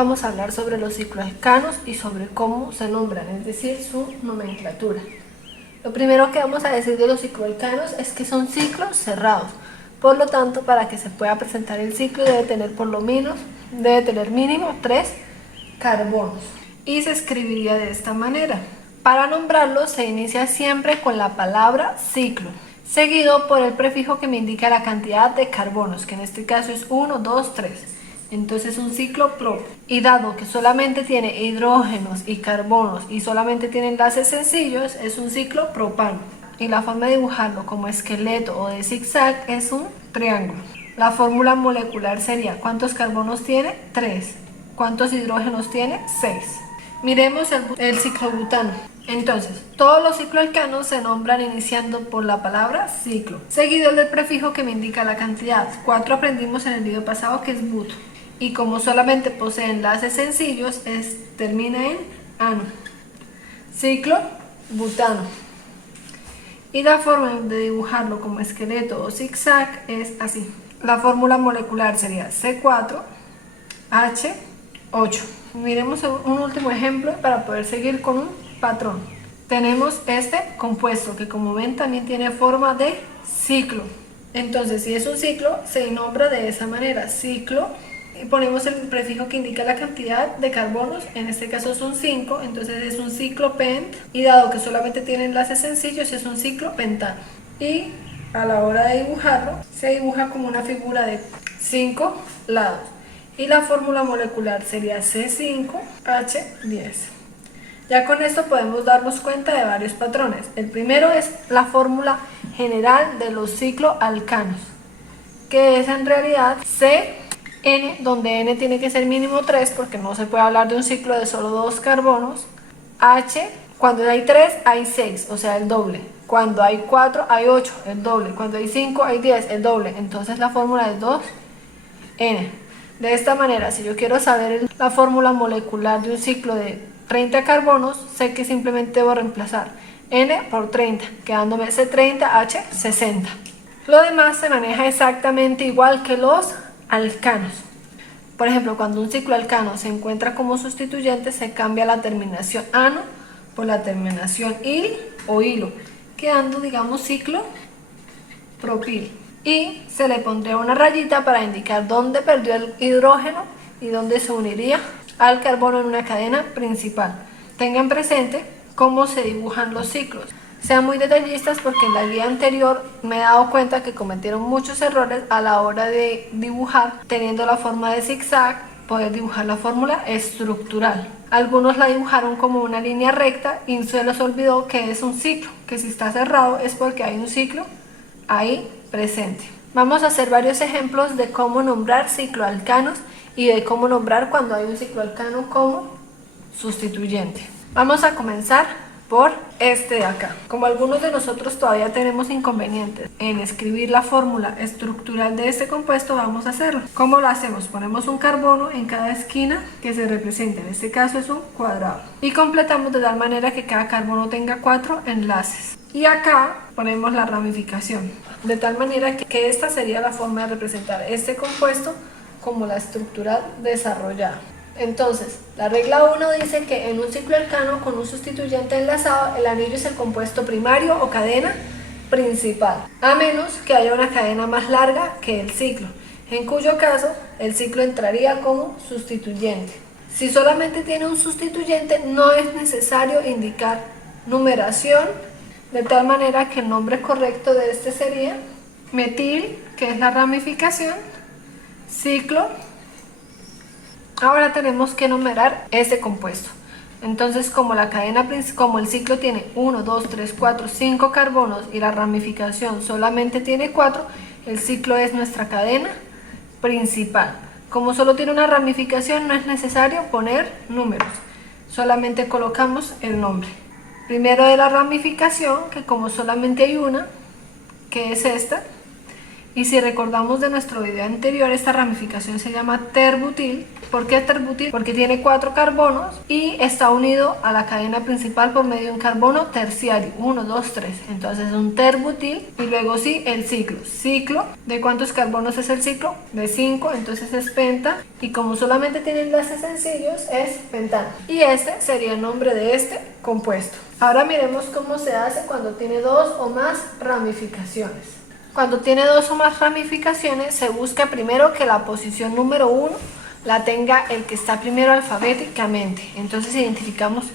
vamos a hablar sobre los cicloalcanos y sobre cómo se nombran, es decir, su nomenclatura. Lo primero que vamos a decir de los cicloalcanos es que son ciclos cerrados. Por lo tanto, para que se pueda presentar el ciclo debe tener mínimo 3 carbonos. Y se escribiría de esta manera. Para nombrarlo se inicia siempre con la palabra ciclo, seguido por el prefijo que me indica la cantidad de carbonos, que en este caso es 1, 2, 3. Entonces un ciclo propio. Y dado que solamente tiene hidrógenos y carbonos y solamente tiene enlaces sencillos, es un ciclo propano. Y la forma de dibujarlo como esqueleto o de zigzag es un triángulo. La fórmula molecular sería: ¿cuántos carbonos tiene? 3. ¿Cuántos hidrógenos tiene? 6. Miremos el ciclobutano. Entonces, todos los cicloalcanos se nombran iniciando por la palabra ciclo, seguido del prefijo que me indica la cantidad. 4 aprendimos en el video pasado que es buto. Y como solamente posee enlaces sencillos, termina en ano. Ciclo butano. Y la forma de dibujarlo como esqueleto o zigzag es así. La fórmula molecular sería C4H8. Miremos un último ejemplo para poder seguir con un patrón. Tenemos este compuesto que, como ven, también tiene forma de ciclo. Entonces, si es un ciclo, se nombra de esa manera: ciclo, y ponemos el prefijo que indica la cantidad de carbonos, en este caso son 5, entonces es un ciclo pent, y dado que solamente tiene enlaces sencillos, es un ciclo pentano. Y a la hora de dibujarlo, se dibuja como una figura de 5 lados. Y la fórmula molecular sería C5H10. Ya con esto podemos darnos cuenta de varios patrones. El primero es la fórmula general de los cicloalcanos, que es en realidad CN, donde N tiene que ser mínimo 3 porque no se puede hablar de un ciclo de solo 2 carbonos. H, cuando hay 3 hay 6, o sea el doble. Cuando hay 4 hay 8, el doble. Cuando hay 5 hay 10, el doble. Entonces la fórmula es 2N. De esta manera, si yo quiero saber la fórmula molecular de un ciclo de 30 carbonos, sé que simplemente debo reemplazar N por 30, quedándome C30H60. Lo demás se maneja exactamente igual que los alcanos. Por ejemplo, cuando un cicloalcano se encuentra como sustituyente, se cambia la terminación ano por la terminación il o hilo, quedando, digamos, ciclo propil. Y se le pondría una rayita para indicar dónde perdió el hidrógeno y dónde se uniría al carbono en una cadena principal. Tengan presente cómo se dibujan los ciclos. Sean muy detallistas porque en la guía anterior me he dado cuenta que cometieron muchos errores a la hora de dibujar, teniendo la forma de zigzag, poder dibujar la fórmula estructural. Algunos la dibujaron como una línea recta y se les olvidó que es un ciclo, que si está cerrado es porque hay un ciclo ahí presente. Vamos a hacer varios ejemplos de cómo nombrar cicloalcanos y de cómo nombrar cuando hay un cicloalcano como sustituyente. Vamos a comenzar por este de acá. Como algunos de nosotros todavía tenemos inconvenientes en escribir la fórmula estructural de este compuesto, vamos a hacerlo. ¿Cómo lo hacemos? Ponemos un carbono en cada esquina que se representa, en este caso es un cuadrado, y completamos de tal manera que cada carbono tenga 4 enlaces. Y acá ponemos la ramificación, de tal manera que esta sería la forma de representar este compuesto como la estructura desarrollada. Entonces, la regla 1 dice que en un cicloalcano con un sustituyente enlazado, el anillo es el compuesto primario o cadena principal, a menos que haya una cadena más larga que el ciclo, en cuyo caso el ciclo entraría como sustituyente. Si solamente tiene un sustituyente, no es necesario indicar numeración, de tal manera que el nombre correcto de este sería metil, que es la ramificación, ciclo. Ahora tenemos que numerar ese compuesto. Entonces, como el ciclo tiene 1, 2, 3, 4, 5 carbonos y la ramificación solamente tiene 4, el ciclo es nuestra cadena principal. Como solo tiene una ramificación, no es necesario poner números, solamente colocamos el nombre. Primero de la ramificación, que como solamente hay una, que es esta, Y si recordamos de nuestro video anterior, esta ramificación se llama terbutil. ¿Por qué terbutil? Porque tiene 4 carbonos y está unido a la cadena principal por medio de un carbono terciario, 1, 2, 3. Entonces es un terbutil. Y luego sí, el ciclo. Ciclo, ¿de cuántos carbonos es el ciclo? De 5, entonces es penta. Y como solamente tiene enlaces sencillos, es pentano. Y este sería el nombre de este compuesto. Ahora miremos cómo se hace cuando tiene 2 o más ramificaciones. Cuando tiene 2 o más ramificaciones, se busca primero que la posición número 1 la tenga el que está primero alfabéticamente. Entonces identificamos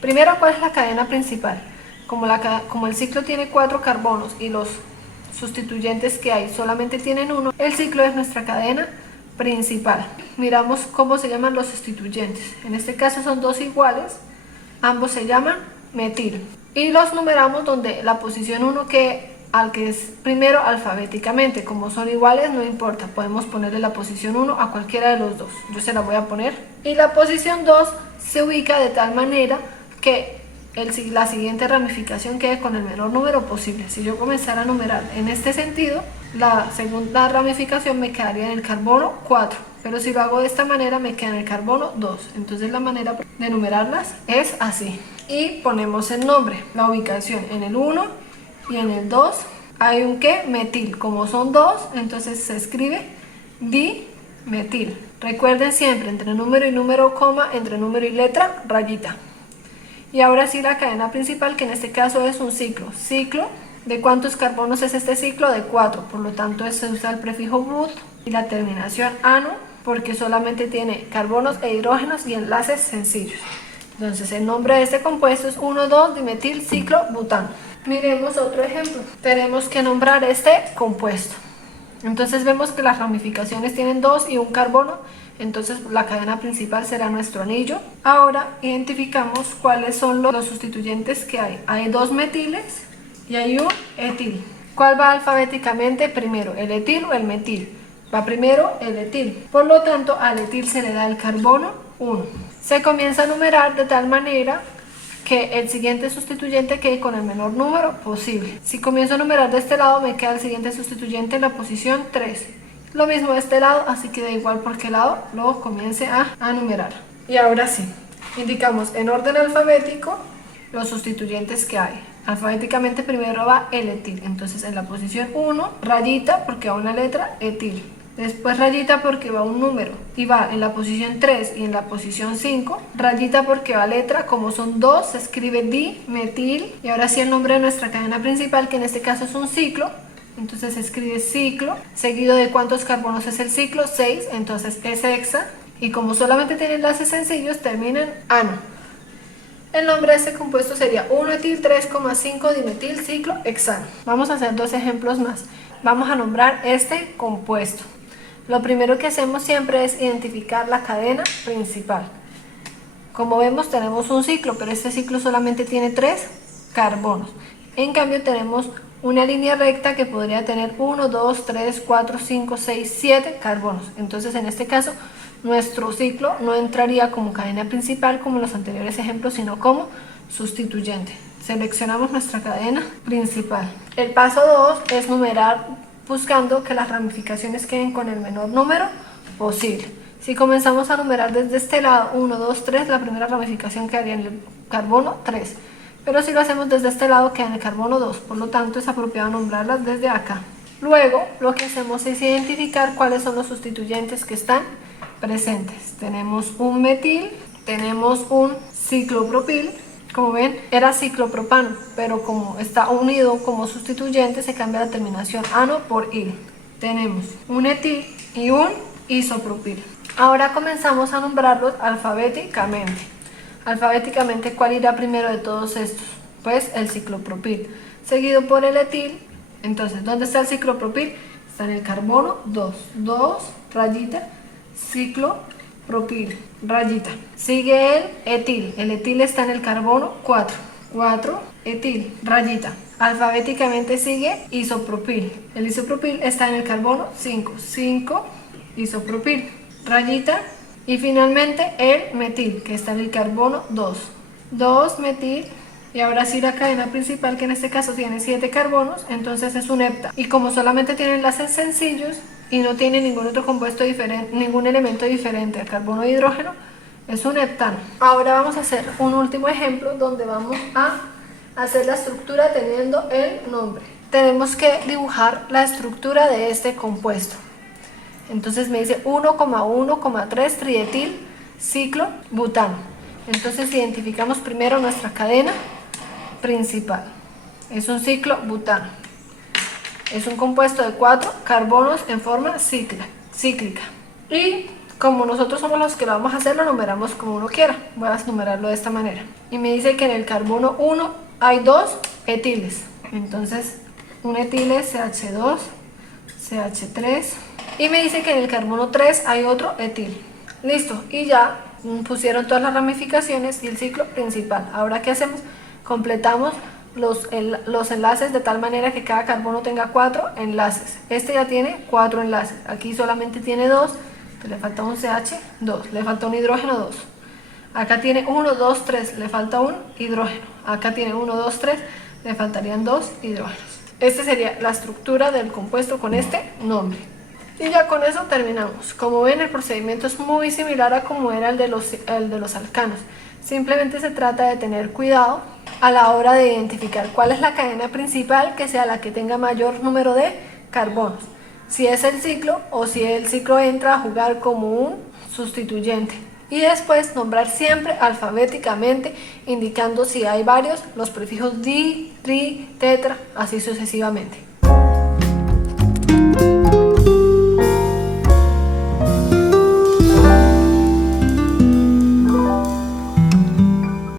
primero cuál es la cadena principal. Como el ciclo tiene 4 carbonos y los sustituyentes que hay solamente tienen 1, el ciclo es nuestra cadena principal. Miramos cómo se llaman los sustituyentes. En este caso son 2 iguales, ambos se llaman metil. Y los numeramos donde la posición 1 al que es primero alfabéticamente. Como son iguales no importa, podemos ponerle la posición 1 a cualquiera de los dos. Yo se la voy a poner. Y la posición 2 se ubica de tal manera que la siguiente ramificación quede con el menor número posible. Si yo comenzara a numerar en este sentido, la segunda ramificación me quedaría en el carbono 4. Pero si lo hago de esta manera me queda en el carbono 2. Entonces la manera de numerarlas es así. Y ponemos el nombre, la ubicación en el 1 y en el 2 hay un ¿qué? Metil. Como son 2, entonces se escribe dimetil. Recuerden siempre, entre número y número, coma, entre número y letra, rayita. Y ahora sí la cadena principal, que en este caso es un ciclo. Ciclo, ¿de cuántos carbonos es este ciclo? De 4. Por lo tanto se usa el prefijo but y la terminación ano, porque solamente tiene carbonos e hidrógenos y enlaces sencillos. Entonces el nombre de este compuesto es 1,2-dimetil ciclo butano. Miremos otro ejemplo. Tenemos que nombrar este compuesto. Entonces vemos que las ramificaciones tienen 2 y un carbono. Entonces la cadena principal será nuestro anillo. Ahora identificamos cuáles son los sustituyentes que hay. Hay 2 metiles y hay un etil. ¿Cuál va alfabéticamente primero? ¿El etil o el metil? Va primero el etil. Por lo tanto, al etil se le da el carbono 1. Se comienza a numerar de tal manera que el siguiente sustituyente quede con el menor número posible. Si comienzo a numerar de este lado, me queda el siguiente sustituyente en la posición 3. Lo mismo de este lado, así que da igual por qué lado lo comience a numerar. Y ahora sí, indicamos en orden alfabético los sustituyentes que hay. Alfabéticamente primero va el etil, entonces en la posición 1, rayita porque va una letra, etil. Después rayita porque va un número y va en la posición 3 y en la posición 5. Rayita porque va letra, como son 2 se escribe dimetil. Y ahora sí el nombre de nuestra cadena principal, que en este caso es un ciclo. Entonces se escribe ciclo, seguido de ¿cuántos carbonos es el ciclo? 6, entonces es hexa. Y como solamente tiene enlaces sencillos, termina en ano. El nombre de este compuesto sería 1-etil 3,5 dimetil ciclo hexano. Vamos a hacer 2 ejemplos más. Vamos a nombrar este compuesto. Lo primero que hacemos siempre es identificar la cadena principal. Como vemos tenemos un ciclo, pero este ciclo solamente tiene 3 carbonos. En cambio tenemos una línea recta que podría tener 1, 2, 3, 4, 5, 6, 7 carbonos. Entonces en este caso nuestro ciclo no entraría como cadena principal como en los anteriores ejemplos, sino como sustituyente. Seleccionamos nuestra cadena principal. El paso 2 es numerar buscando que las ramificaciones queden con el menor número posible. Si comenzamos a numerar desde este lado 1, 2, 3, la primera ramificación quedaría en el carbono 3. Pero si lo hacemos desde este lado queda en el carbono 2, por lo tanto es apropiado nombrarlas desde acá. Luego lo que hacemos es identificar cuáles son los sustituyentes que están presentes. Tenemos un metil, tenemos un ciclopropil. Como ven, era ciclopropano, pero como está unido como sustituyente, se cambia la terminación ano por il. Tenemos un etil y un isopropil. Ahora comenzamos a nombrarlos alfabéticamente. Alfabéticamente, ¿cuál irá primero de todos estos? Pues el ciclopropil, seguido por el etil. Entonces, ¿dónde está el ciclopropil? Está en el carbono 2. 2, rayita, ciclopropil, rayita. Sigue el etil. El etil está en el carbono 4. 4, etil, rayita. Alfabéticamente sigue isopropil. El isopropil está en el carbono 5. 5, isopropil, rayita. Y finalmente el metil, que está en el carbono 2. 2 metil, Y ahora sí la cadena principal, que en este caso tiene 7 carbonos, entonces es un hepta. Y como solamente tiene enlaces sencillos y no tiene ningún otro compuesto diferente, ningún elemento diferente al carbono e hidrógeno, es un heptano. Ahora vamos a hacer un último ejemplo donde vamos a hacer la estructura teniendo el nombre. Tenemos que dibujar la estructura de este compuesto. Entonces me dice 1,1,3 trietil ciclo butano. Entonces identificamos primero nuestra cadena principal. Es un ciclo butano. Es un compuesto de 4 carbonos en forma cíclica. Y como nosotros somos los que lo vamos a hacer, lo numeramos como uno quiera. Voy a numerarlo de esta manera. Y me dice que en el carbono 1 hay 2 etiles. Entonces un etil es CH2, CH3. Y me dice que en el carbono 3 hay otro etil. Listo. Y ya pusieron todas las ramificaciones y el ciclo principal. Ahora, ¿qué hacemos? Completamos los enlaces de tal manera que cada carbono tenga 4 enlaces. Este ya tiene 4 enlaces. Aquí solamente tiene 2. Le falta un CH2. Le falta un hidrógeno 2. Acá tiene 1, 2, 3. Le falta un hidrógeno. Acá tiene 1, 2, 3. Le faltarían 2 hidrógenos. Esta sería la estructura del compuesto con este nombre. Y ya con eso terminamos. Como ven, el procedimiento es muy similar a como era el de los alcanos. Simplemente se trata de tener cuidado a la hora de identificar cuál es la cadena principal, que sea la que tenga mayor número de carbonos. Si es el ciclo o si el ciclo entra a jugar como un sustituyente. Y después nombrar siempre alfabéticamente, indicando si hay varios, los prefijos di, tri, tetra, así sucesivamente.